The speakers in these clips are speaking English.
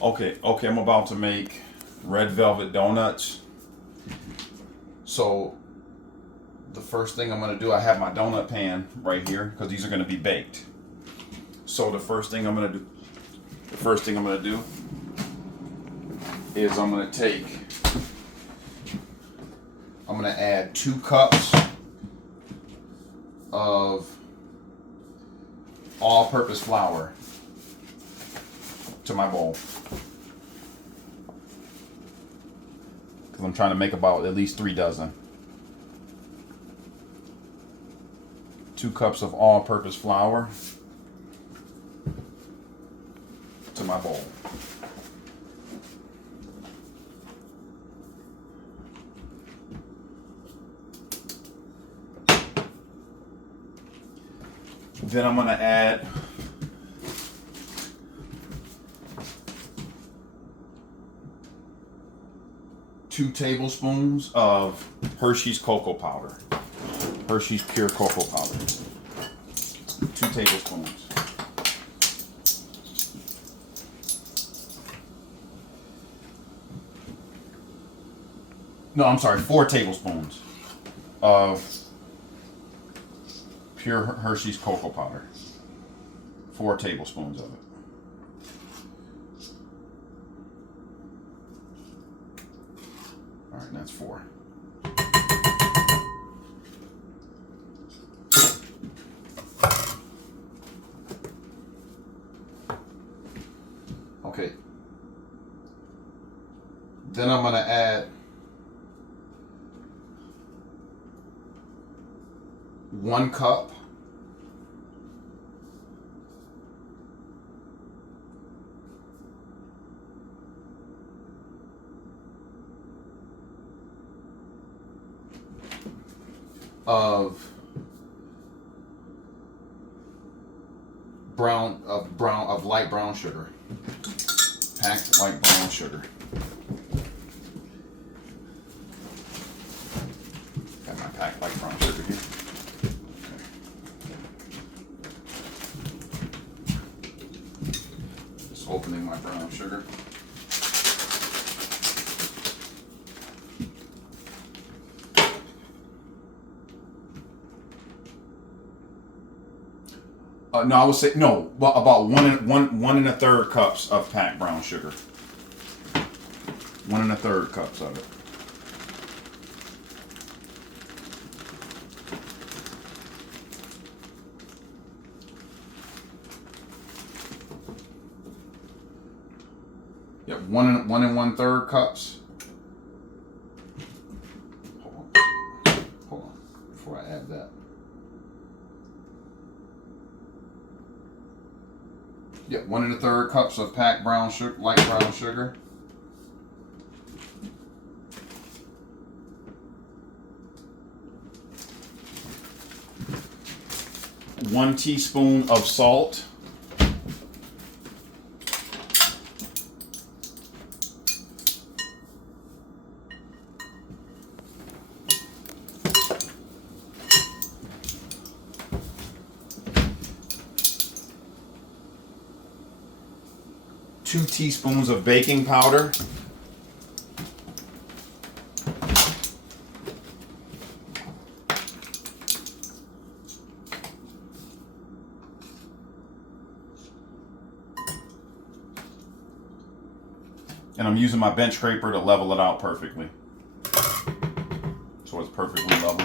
Okay, I'm about to make red velvet donuts. So the first thing I'm gonna do, I have my donut pan right here because these are gonna be baked. So the first thing I'm gonna do is I'm gonna add 2 cups of all-purpose flour to my bowl. Because I'm trying to make about at least 3 dozen. 2 cups of all-purpose flour to my bowl. Then I'm going to add two tablespoons of Hershey's cocoa powder. Hershey's pure cocoa powder. 2 tablespoons. No, I'm sorry, 4 tablespoons of pure Hershey's cocoa powder. 4 tablespoons of it. All right, that's 4. Okay. Then I'm going to add 1 cup of light brown sugar. Packed light brown sugar. Got my packed light brown sugar here. Just opening my brown sugar. No, I would say no. Well, about one and a third cups of packed brown sugar. 1 1/3 cups of it. Yep, 1 1/3 cups. Hold on, before I add that. Yep, 1 1/3 cups of packed brown sugar, light brown sugar. One teaspoon of salt. Two teaspoons of baking powder. And I'm using my bench scraper to level it out perfectly. So it's perfectly level.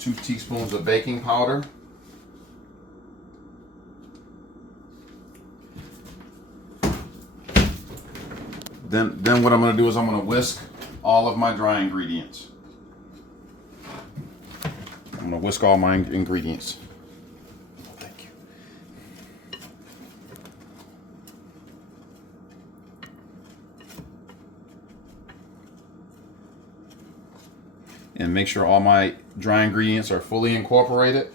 2 teaspoons of baking powder. Then what I'm going to do is I'm going to whisk all of my dry ingredients. I'm going to whisk all my ingredients. Thank you. And make sure all my dry ingredients are fully incorporated.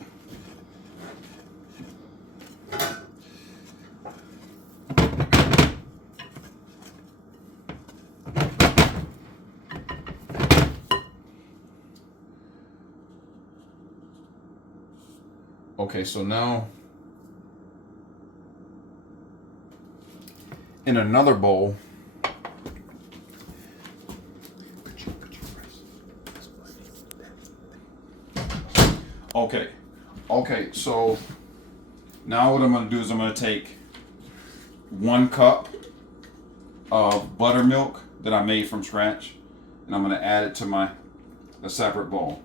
Okay, so now in another bowl, okay, so now what I'm going to do is I'm going to take 1 cup of buttermilk that I made from scratch, and I'm going to add it to a separate bowl.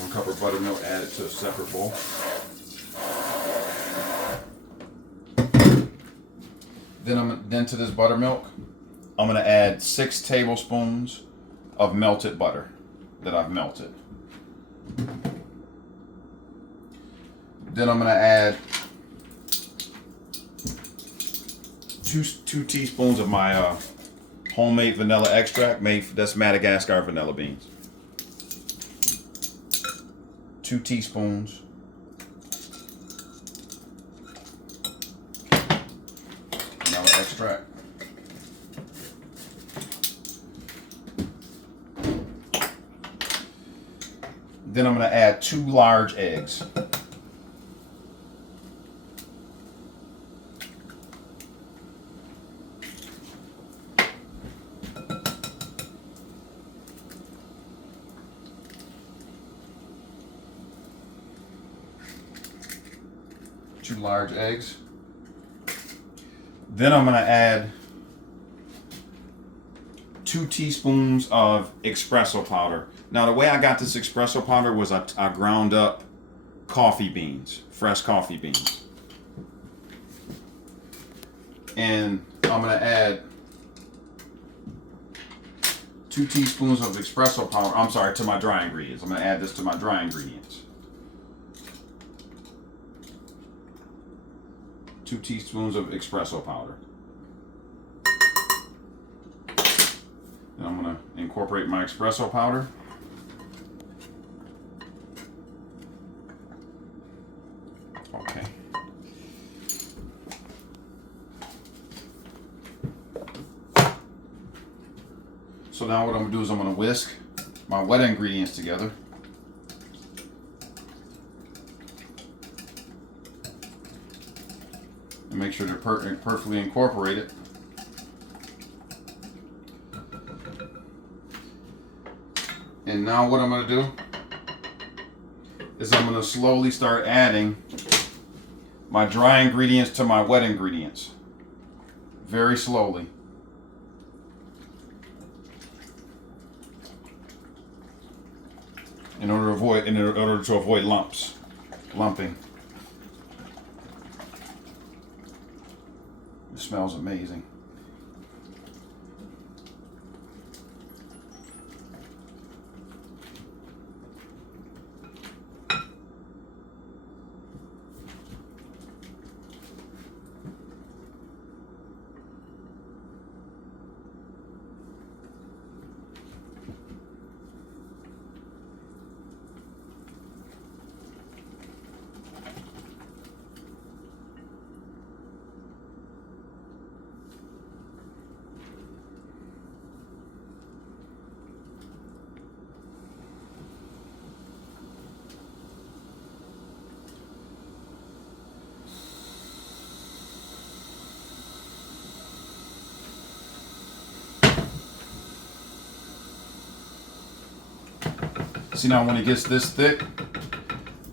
1 cup of buttermilk, add it to a separate bowl. Then to this buttermilk, I'm going to add 6 tablespoons of melted butter that I've melted. Then I'm going to add 2 teaspoons of my homemade vanilla extract. That's Madagascar vanilla beans. 2 teaspoons. Vanilla extract. Then I'm going to add 2 large eggs. Large eggs. Then I'm going to add 2 teaspoons of espresso powder. Now the way I got this espresso powder was I ground up coffee beans, fresh coffee beans. And I'm going to add 2 teaspoons of espresso powder, I'm sorry, to my dry ingredients. I'm going to add this to my dry ingredients. 2 teaspoons of espresso powder. Then I'm going to incorporate my espresso powder. Okay. So now what I'm going to do is I'm going to whisk my wet ingredients together. And make sure they're perfectly incorporated. And now what I'm going to do is I'm going to slowly start adding my dry ingredients to my wet ingredients. Very slowly. In order to avoid lumping. It smells amazing. See, now when it gets this thick,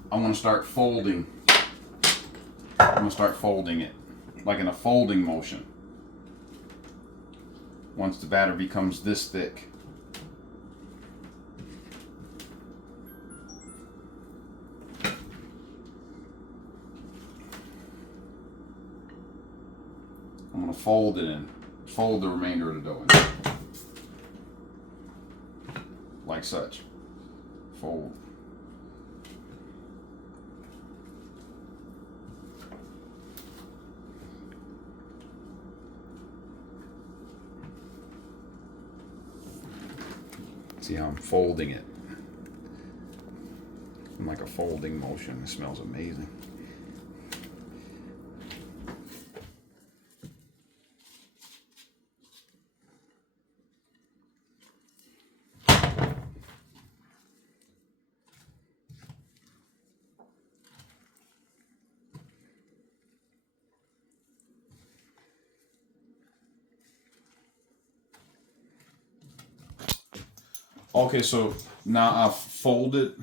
I'm going to start folding. I'm going to start folding it, like in a folding motion. Once the batter becomes this thick. I'm going to fold it in, fold the remainder of the dough in. Like such. Fold. See how I'm folding it? I'm like a folding motion. It smells amazing. Okay, so now I've folded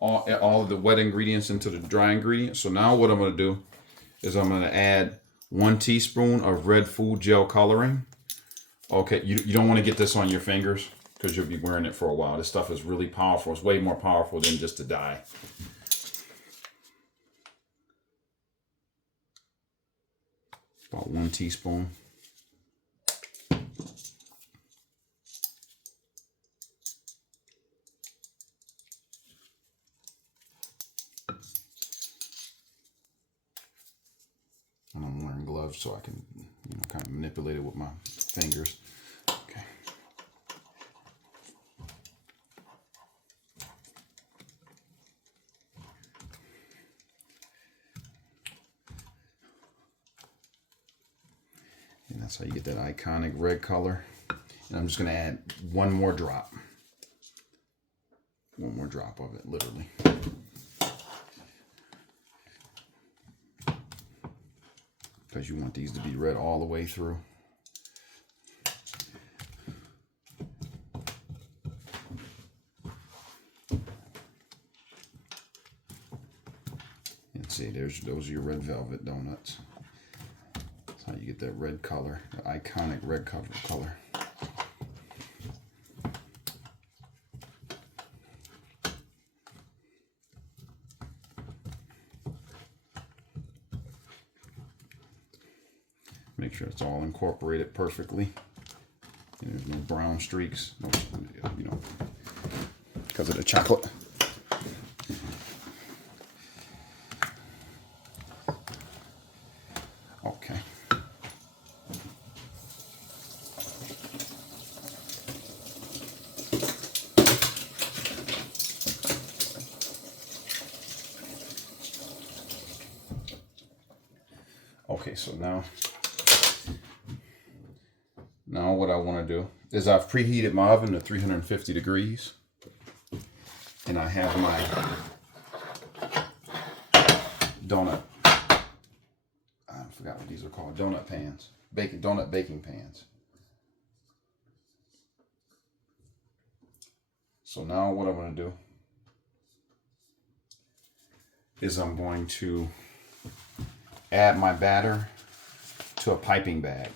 all of the wet ingredients into the dry ingredients. So now what I'm going to do is I'm going to add 1 teaspoon of red food gel coloring. Okay, you don't want to get this on your fingers because you'll be wearing it for a while. This stuff is really powerful. It's way more powerful than just a dye. About 1 teaspoon. And I'm wearing gloves so I can kind of manipulate it with my fingers. Okay. And that's how you get that iconic red color. And I'm just going to add one more drop. One more drop of it, literally. Because you want these to be red all the way through. And see, those are your red velvet donuts. That's how you get that red color, the iconic red color. Make sure it's all incorporated perfectly. And there's no brown streaks, no, because of the chocolate. Okay. Okay, so now what I want to do is I've preheated my oven to 350 degrees. And I have my donut, I forgot what these are called, donut pans, donut baking pans. So now what I'm going to do is I'm going to add my batter to a piping bag.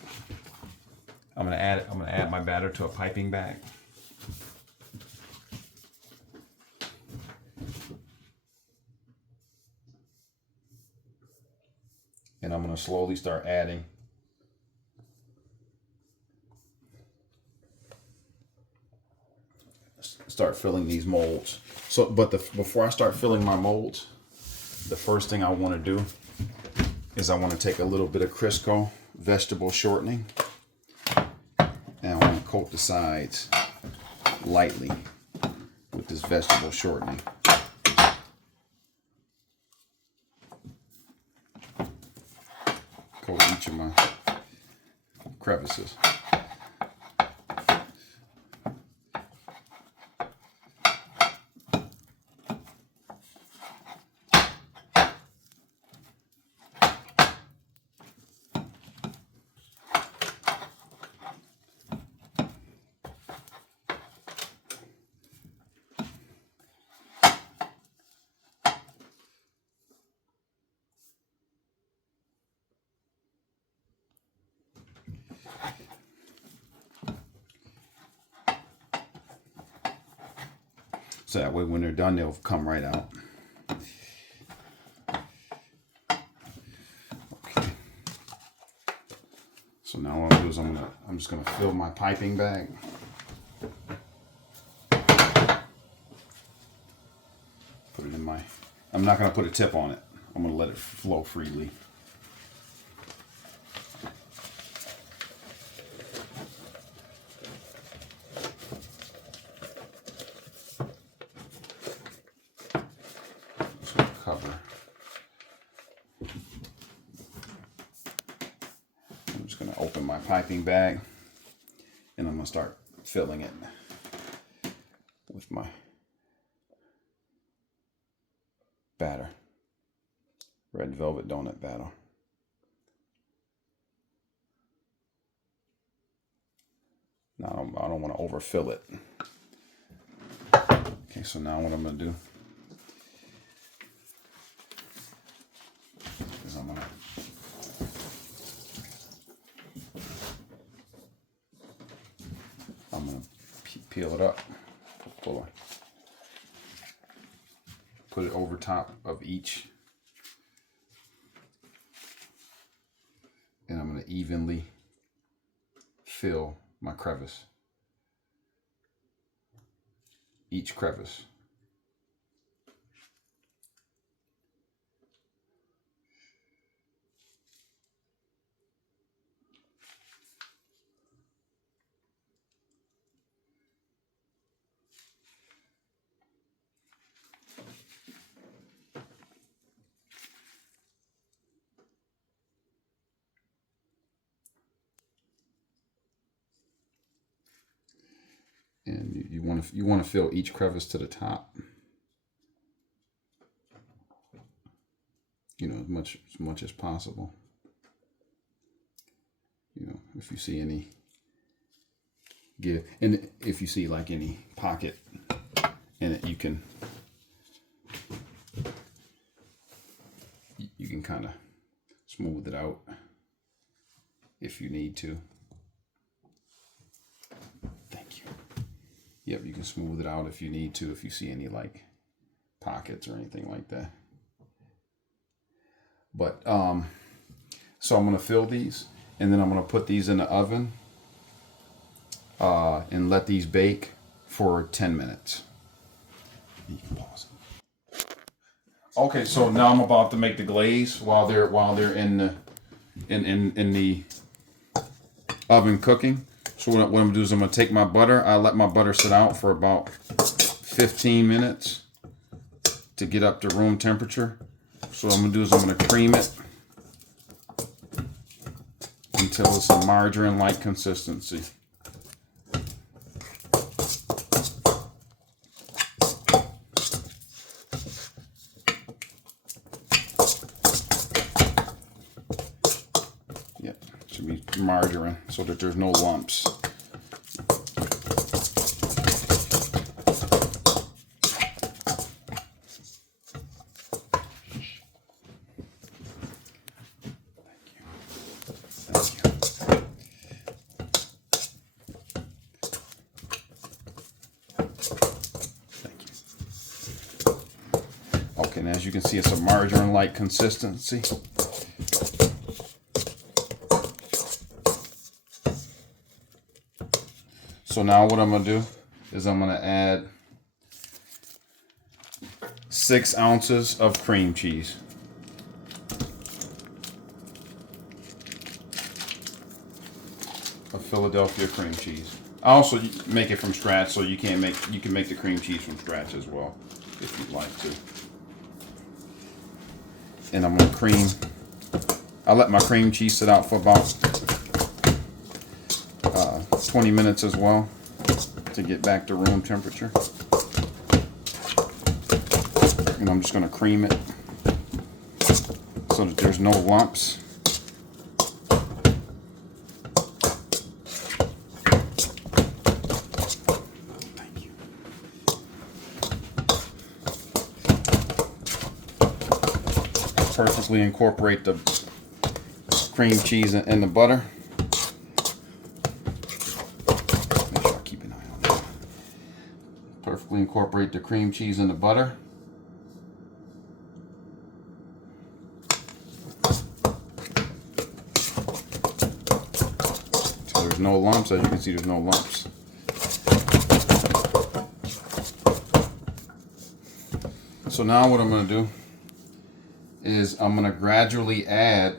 I'm going to add my batter to a piping bag. And I'm going to slowly start adding. Start filling these molds. So, but before I start filling my molds, the first thing I want to do is I want to take a little bit of Crisco vegetable shortening, and I want to coat the sides lightly with this vegetable shortening. Coat each of my crevices. So that way when they're done, they'll come right out. Okay. So now what I'm going to do is I'm just going to fill my piping bag. Put it in my, I'm not going to put a tip on it. I'm going to let it flow freely. Cover. I'm just going to open my piping bag and I'm going to start filling it with my batter, red velvet donut batter. Now I don't want to overfill it. Okay, so now what I'm gonna do is I'm gonna peel it up, put it over top of each, and I'm gonna evenly fill my crevice, each crevice. And you want to fill each crevice to the top. You know, as much as possible. You know, if you see any and if you see like any pocket in it, you can kind of smooth it out if you need to. Thank you. Yep, you can smooth it out if you need to, if you see any like pockets or anything like that. But so I'm gonna fill these, and then I'm gonna put these in the oven and let these bake for 10 minutes. You can pause it. Okay, so now I'm about to make the glaze while they're in the oven cooking. So what I'm gonna do is I'm gonna take my butter. I let my butter sit out for about 15 minutes to get up to room temperature. So what I'm gonna do is I'm gonna cream it until it's a margarine-like consistency. Yep, should be margarine so that there's no lumps. Okay, and as you can see, it's a margarine-like consistency. So now what I'm gonna do is I'm gonna add 6 ounces of cream cheese. Of Philadelphia cream cheese. I also make it from scratch, so you can make the cream cheese from scratch as well, if you'd like to. And I'm gonna cream. I let my cream cheese sit out for about 20 minutes as well to get back to room temperature. And I'm just gonna cream it so that there's no lumps. Perfectly incorporate the cream cheese and the butter. Make sure I keep an eye on that. Perfectly incorporate the cream cheese and the butter. So there's no lumps. As you can see, there's no lumps. So now what I'm going to do is I'm going to gradually add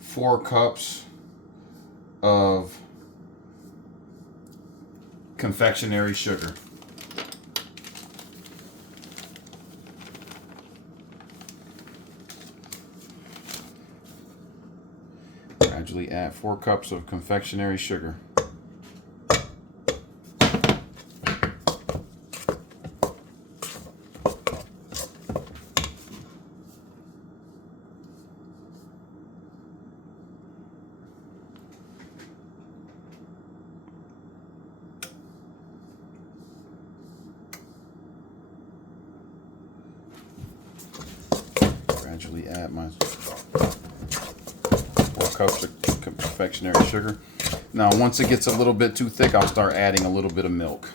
4 cups of confectionery sugar. Gradually add 4 cups of confectionery sugar. gradually add my 4 cups of confectionery sugar. Now, once it gets a little bit too thick, I'll start adding a little bit of milk.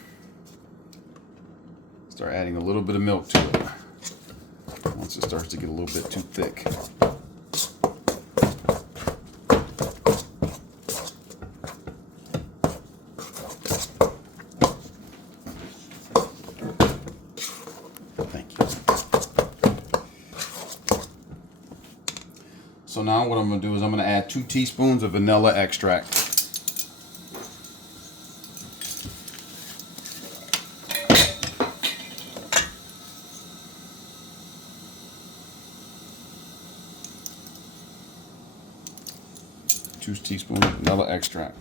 Start adding a little bit of milk to it. Once it starts to get a little bit too thick. Thank you. So now what I'm going to do is I'm going to add 2 teaspoons of vanilla extract. Two teaspoons of vanilla extract.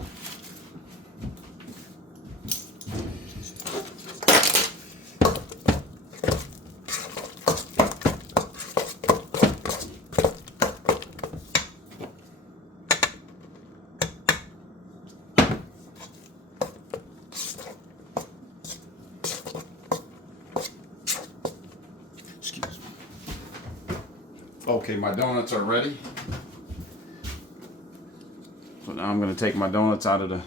Excuse me. Okay, my donuts are ready. So now I'm going to take my donuts out of the,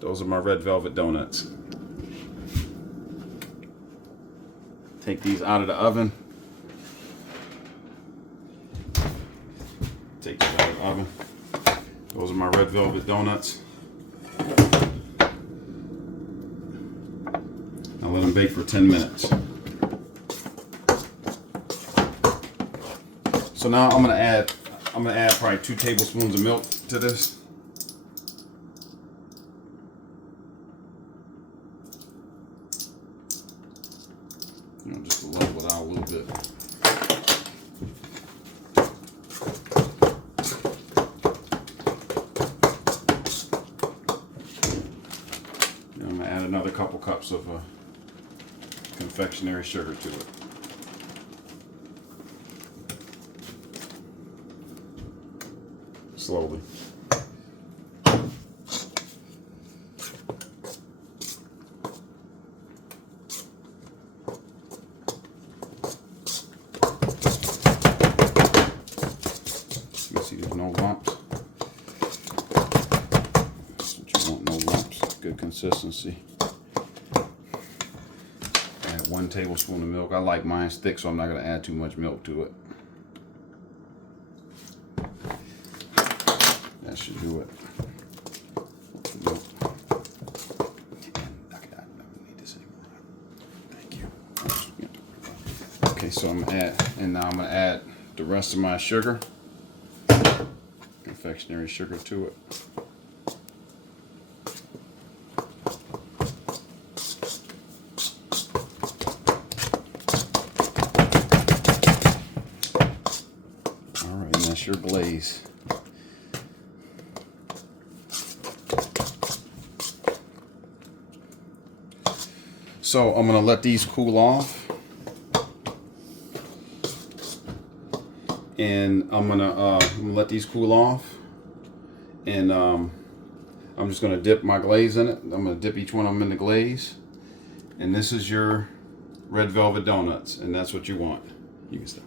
those are my red velvet donuts. Take these out of the oven. Take these out of the oven. Those are my red velvet donuts. Now let them bake for 10 minutes. So now I'm going to add probably 2 tablespoons of milk to this. You know, just to level it out a little bit. Then I'm going to add another couple cups of confectionery sugar to it. Slowly. You see there's no lumps. That's what you want, no lumps. Good consistency. Add 1 tablespoon of milk. I like mine thick, so I'm not going to add too much milk to it. That should do it. Nope. I don't need this anymore. Thank you. Okay, so I'm gonna add the rest of my sugar, confectionery sugar to it. All right, and that's your glaze. So I'm going to let these cool off, and I'm gonna let these cool off, and I'm just going to dip my glaze in it. I'm going to dip each one of them in the glaze, and this is your red velvet donuts, and that's what you want. You can stop.